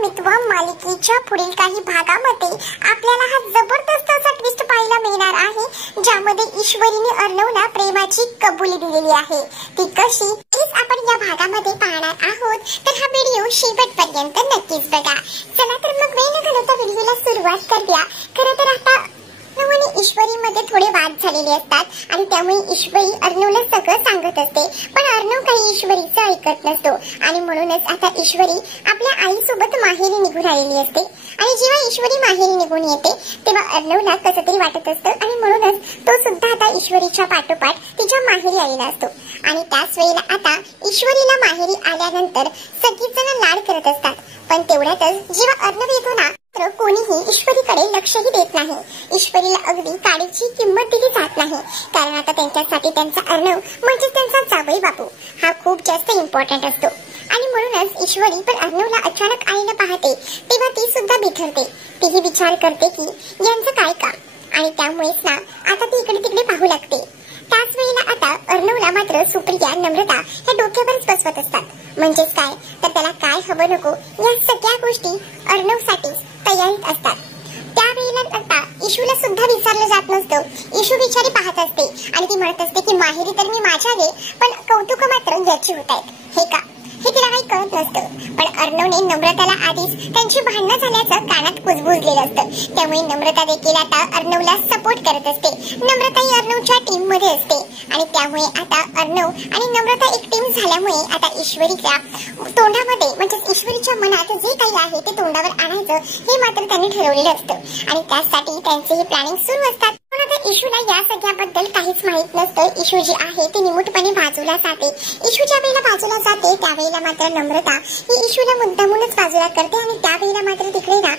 मितवा मालिकेच्या पुढील काही भागामध्ये आपल्याला हा जबरदस्त असा ट्विस्ट पाहायला मिळणार आहे, ज्यामध्ये ईश्वरीने अर्णवला प्रेमाची कबुली दिलेली आहे। ती कशी हेच आपण या भागामध्ये पाहणार आहोत, तर हा व्हिडिओ शेवटपर्यंत नक्कीच बघा। चला तर मग वेळ न घालवता व्हिडिओला सुरुवात करूया। खरं तर आता अर्णव आणि ईश्वरी मध्ये थोडे वाद झालेले असतात आणि त्यामुळे ईश्वरी अर्णवला सगळं सांगत असते, पण अर्णव काही ईश्वरीचं ऐकत नसतो आणि म्हणूनच आता ईश्वरी आपल्या आईसोबत माहेरी निघून आलेली असते। आणि जेव्हा ईश्वरी माहेरी निघून येते तेव्हा अर्णवला कसं तरी वाटत असतं आणि म्हणूनच तो सुद्धा आता ईश्वरीच्या पाठोपाठ तिच्या माहेरी आलेला असतो। आणि त्याच वेळेला आता ईश्वरीला माहेरी आल्यानंतर सगळीच जण लाड करत असतात, पण तेवढ्यातच जेव्हा अर्णव येतो ना तर कोणीही ईश्वरीकडे लक्षही देत नाही। ईश्वरीला अगदी काडीची किंमत दिली जात नाही, कारण आता त्यांच्यासाठी त्यांचा अर्णव म्हणजे त्यांचा जावई बापू हा खूप जास्त इम्पॉर्टंट असतो। आणि म्हणूनच ईश्वरी पण अर्णवला अचानक आईला पाहते तेव्हा ती सुद्धा बिथरते। तीही विचार करते की यांचं काय काम, आणि त्यामुळेच ना आता ती इकडे तिकडे पाहू लागते। त्याच वेळेला आता अर्णवला मात्र सुप्रिया नम्रता ह्या डोक्यावरच बसवत असतात, म्हणजेच काय तर त्याला काय हवं नको या सगळ्या गोष्टी अर्णवसाठी तयारीत असतात। त्यावेळेला आता इशूला सुद्धा विचारलं जात नसतं। इशू बिचारी पाहत असते आणि ती म्हणत असते की माहेरी तर मी माझ्या गे, पण कौतुक मात्र याची होत आहेत हे का, हे तिला काही कळत नसतं। पण अर्णवने नम्रताला आधीच त्यांची भांडणं झाल्याचं कानात कुजबुजलेलं असतं, त्यामुळे नम्रता देखील आता अर्णवला सपोर्ट करत असते। नम्रता ही अर्णवच्या टीम मध्ये असते आणि त्यामुळे आता अर्णव आणि नम्रता एक टीम झाल्यामुळे आता ईश्वरीच्या तोंडामध्ये म्हणजे ईश्वरीच्या मनात जे काही आहे ते तोंडावर आणायचं हे मात्र त्यांनी ठरवलेलं असतं आणि त्यासाठी त्यांचे हे प्लॅनिंग सुरू असतात। पण आता इशूला या सगळ्याबद्दल काहीच माहित नसतं। इशू जी आहे ती निमूटपणे बाजूला जाते। इशू ज्या वेळेला बाजूला जाते त्यावेळेला मात्र नम्रता ही इशूला मुद्दामूनच बाजूला करते आणि त्यावेळेला मात्र तिकडे ना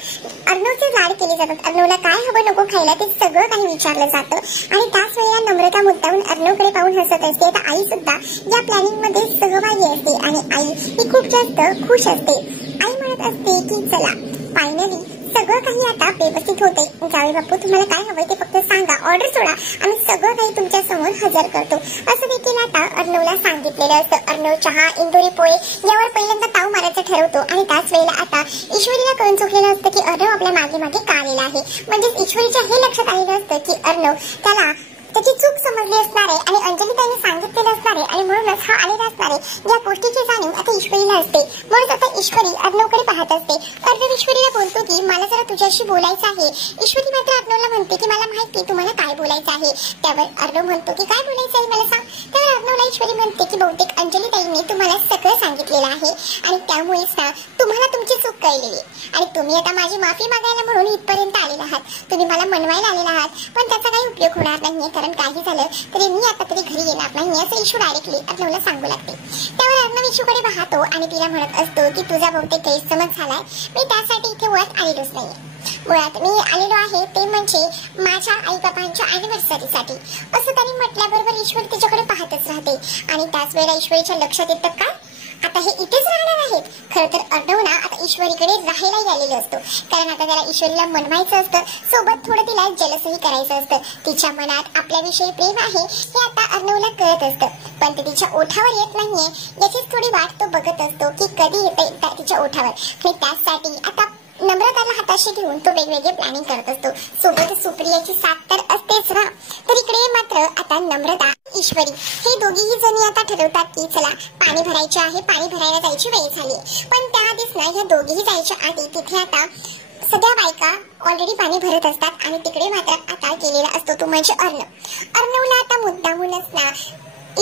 अर्णवचे लाड केले जातात। अर्णवला काय हवं नको खायला ते सगळं काही विचारलं जातं आणि त्याच वेळेला नम्रता मुद्दामून अर्णवकडे पाहून हसत असते। आता आई सुद्धा या प्लॅनिंग मध्ये सहभागी असते आणि आई ही खूप जास्त खुश असते। आई म्हणत असते की चला फायनली सगळं काही आता व्यवस्थित होते। जावे बापू तुम्हाला काय हवंय ते फक्त सांगा, ऑर्डर सोडा, आम्ही सगळं काही तुमच्या समोर हजर करतो, असं देखील आता अर्णवला सांगितलेलं असतं। अर्णव चहा इंदोरी पोळे यावर पहिल्यांदा ताव मारायचं ठरवतो आणि त्याच वेळेला आता ईश्वरीला कळून चुकलेलं असतं की अर्णव आपल्या मागे मागे का आलेला आहे। म्हणजे ईश्वरीच्या हे लक्षात आलेलं असतं की अर्णव त्याला त्याची चूक समजली असणार आहे आणि अंजली ताईने सांगितलेलं असणार आहे आणि म्हणूनच हा आलेला असणार आहे। या गोष्टीची जाणीव आता ईश्वरीला असते, म्हणून आता ईश्वरी अर्णवकडे पाहत असते। अर्णव ईश्वरीला बोलतो की मला जरा तुझ्याशी बोलायचं आहे। ईश्वरी मात्र अर्णवला म्हणते की मला माहिती तुम्हाला काय बोलायचं आहे। त्यावर अर्णव म्हणतो की काय बोलायचं आहे मला सांग। त्यावर अर्णवला ईश्वरी म्हणते की बहुतेक अंजली ताईने तुम्हाला सगळं सांगितलेलं आहे आणि त्यामुळेच ना तुम्हाला तुमची चूक कळलेली आणि तुम्ही आता माझी माफी मागायला म्हणून इथपर्यंत आलेला आहात। तुम्ही मला मनवायला आलेला आहात, पण त्याचा काही उपयोग होणार नाहीये, कारण काही झालं तरी मी आता तरी घरी येणार नाही असं इशू डायरेक्टली अर्णवला सांगू लागते। त्यावर अर्णव इशूकडे पाहतो आणि तिला म्हणत असतो की तुझा बहुतेक गैरसमज झालाय, मी त्यासाठी इथे मुळात आलेलोच नाहीये। मुळात मी आलेलो आहे ते म्हणजे माझ्या आई बाबांच्या अॅनिव्हर्सरीसाठी, असं त्यांनी म्हटल्याबरोबर ईश्वरी तिच्याकडे पाहतच राहते आणि त्याच वेळेला ईश्वरीच्या लक्षात येतं काय आता हे इथेच राहणार आहेत। खरं तर अर्णव ना आता ईश्वरीकडे राहायलाही आलेलो असतो, कारण आता त्याला ईश्वरीला मनवायचं असतं, सोबत थोडं तिला जलसही करायचं असतं। तिच्या मनात आपल्याविषयी प्रेम आहे हे आता अर्णवला कळत असतं, पण ते तिच्या ओठावर येत नाहीये याचीच थोडी वाट तो बघत असतो की कधी येते तिच्या ओठावर। आणि त्यासाठी आता नम्रताला हाताशी घेऊन तो वेगवेगळे प्लॅनिंग करत असतो, सोबत सुप्रियाची साथ तर असतेच ना। तर इकडे मात्र आता नम्रता ईश्वरी हे दोघीही जणी आता ठरवतात की चला पाणी भरायचे आहे, पाणी भरायला जायची वेळ झाली। पण त्याआधीच ना या दोघीही जायच्या आधी तिथे आता सगळ्या बायका ऑलरेडी पाणी भरत असतात आणि तिकडे मात्र आता गेलेला असतो तो म्हणजे अर्णवला आता मुद्दामूनच ना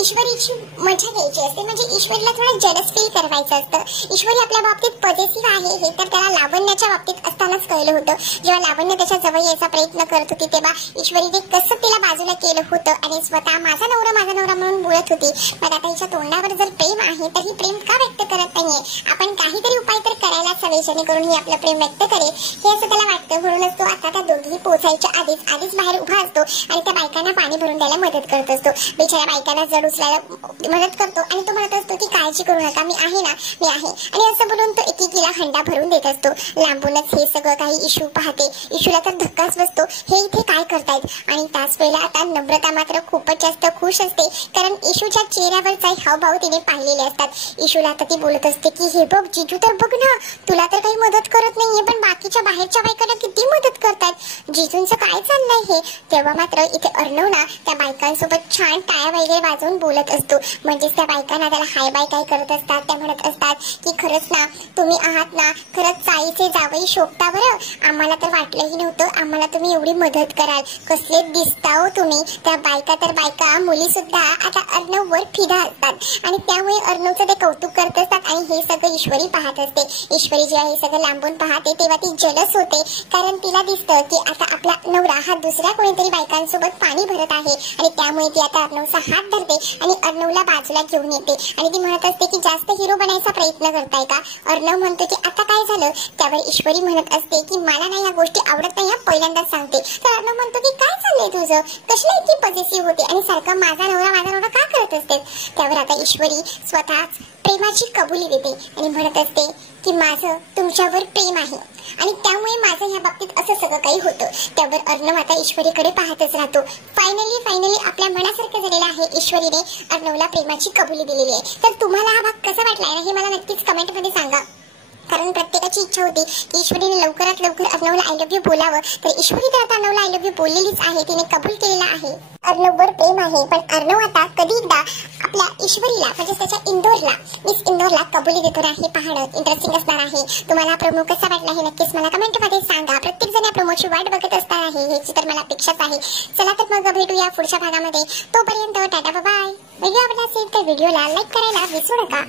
ईश्वरीची मजा घ्यायची असते, म्हणजे ईश्वरीला थोडं जलस फील करवायचं असतं। ईश्वरी आपल्या बाबतीत पॉझिटिव्ह आहे हे तर त्याला लावण्याच्या बाबतीत असतानाच कळलं होतं। जेव्हा लावण्य त्याच्या जवळ यायचा प्रयत्न करत होती तेव्हा ईश्वरीने कसं तिला बाजूला केलं होतं आणि स्वतः माझा नवरा म्हणून बोलत होती। मग आता हिच्या तोंडावर जर प्रेम आहे तर ही प्रेम का व्यक्त करत नाहीये, आपण काहीतरी उपाय तर करायलाच हवे जेणेकरून ही आपलं प्रेम व्यक्त करेल हे असं त्याला वाटतं। म्हणूनच तो आता त्या दोघी पोहोचायच्या आधीच बाहेर उभा असतो आणि त्या बायकांना पाणी भरून द्यायला मदत करत असतो। बिचाऱ्या बायकांना उचलायला मदत करतो आणि तो म्हणत असतो की काळजी करू नका, मी आहे ना, मी आहे। आणि असं बोलून तो एकेकीला हंडा भरून देत असतो. लांबूनच हे सगळं काही इशू पाहते. इशूला तर धक्काच बसतो, हे इथे काय करतायत. आणि त्याच वेळेला आता नम्रता मात्र खूपच जास्त खुश असते, कारण इशूच्या चेहऱ्यावरचा हावभाव तिने पाहिलेले असतात. इशूला आता ती बोलत असते की हे बघ जिजू, तर बघ ना, तुला तर काही मदत करत नाहीये, पण बाकीच्या बाहेरच्या बायकांना किती मदत करतात. जिजूंचं काय चाललंय हे. तेव्हा मात्र इथे अर्णव ना त्या बायकांसोबत छान टाळ्या वगैरे वाजवून बोलत असतो. म्हणजेच त्या बायकांना त्याला हाय बाय काय करत असतात. त्या म्हणत असतात की खरंच ना तुम्ही आहात ना, खरंच चाळीचे जावई शोभता बरं. आम्हाला तर वाटलंही नव्हतं आम्हाला तुम्ही एवढी मदत कराल. कसले दिसता हो तुम्ही. त्या बायका तर बायका, मुली सुद्धा आता अर्णववर फिदा असतात आणि त्यामुळे अर्णवचं ते कौतुक करत असतात. आणि हे सगळं ईश्वरी पाहत असते. ईश्वरी जेव्हा हे सगळं लांबून पाहते तेव्हा ती जलस होते, कारण तिला दिसतं की आता आपला नवरा हा दुसऱ्या कोणीतरी बायकांसोबत पाणी भरत आहे. आणि त्यामुळे ती आता अर्णवचा हात धरते आणि अर्णवला बाजूला घेऊन येते. आणि ती म्हणत असते की जास्त हिरो बनायचा प्रयत्न करताय का. अर्णव म्हणतो की आता काय झालं. त्यावर ईश्वरी म्हणत असते की मला ना या गोष्टी आवडत नाही, पहिल्यांदाच सांगते. तर अर्णव म्हणतो की काय चाललंय तुझं, कशाला इतकी पॉझिटिव्ह होते आणि सारखं माझा नवरा का करत असते. त्यावर आता ईश्वरी स्वतःच प्रेमाची कबुली देते आणि म्हणत असते की माझं तुमच्यावर प्रेम आहे आणि त्यामुळे माझं या बाबतीत असं सगळं काही होतं. त्यावर अर्णव आता ईश्वरीकडे पाहतच राहतो. फायनली आपल्या मनासारखं झालेलं आहे. ईश्वरीने अर्णवला प्रेमाची कबुली दिलेली आहे. तर तुम्हाला हा भाग कसा वाटला हे मला नक्कीच कमेंटमध्ये सांगा, कारण प्रत्येकाची इच्छा होती की ईश्वरीने लवकरात लवकर अर्णवला आय लव्ह यू बोलावं. तर ईश्वरी तर आता अर्णवला आय लव्ह यू बोललेलीच आहे, तिने कबूल केलेला आहे. अर्णववर प्रेम आहे, पण अर्णव आता कधी एकदा आपल्या ईश्वरीला म्हणजे त्याच्या मिस इंदोरला कबुली देतो हे पाहणं इंटरेस्टिंग असणार आहे. तुम्हाला प्रोमो कसा वाटला हे नक्कीच मला कमेंटमध्ये सांगा. प्रत्येक जण या प्रोमोची वाट बघत असणार आहे याची तर मला अपेक्षाच आहे. चला तर मग भेटूया पुढच्या भागामध्ये. तोपर्यंत टाटा बाय. व्हिडिओ आवडला असेल तर व्हिडिओला लाईक करायला विसरू नका.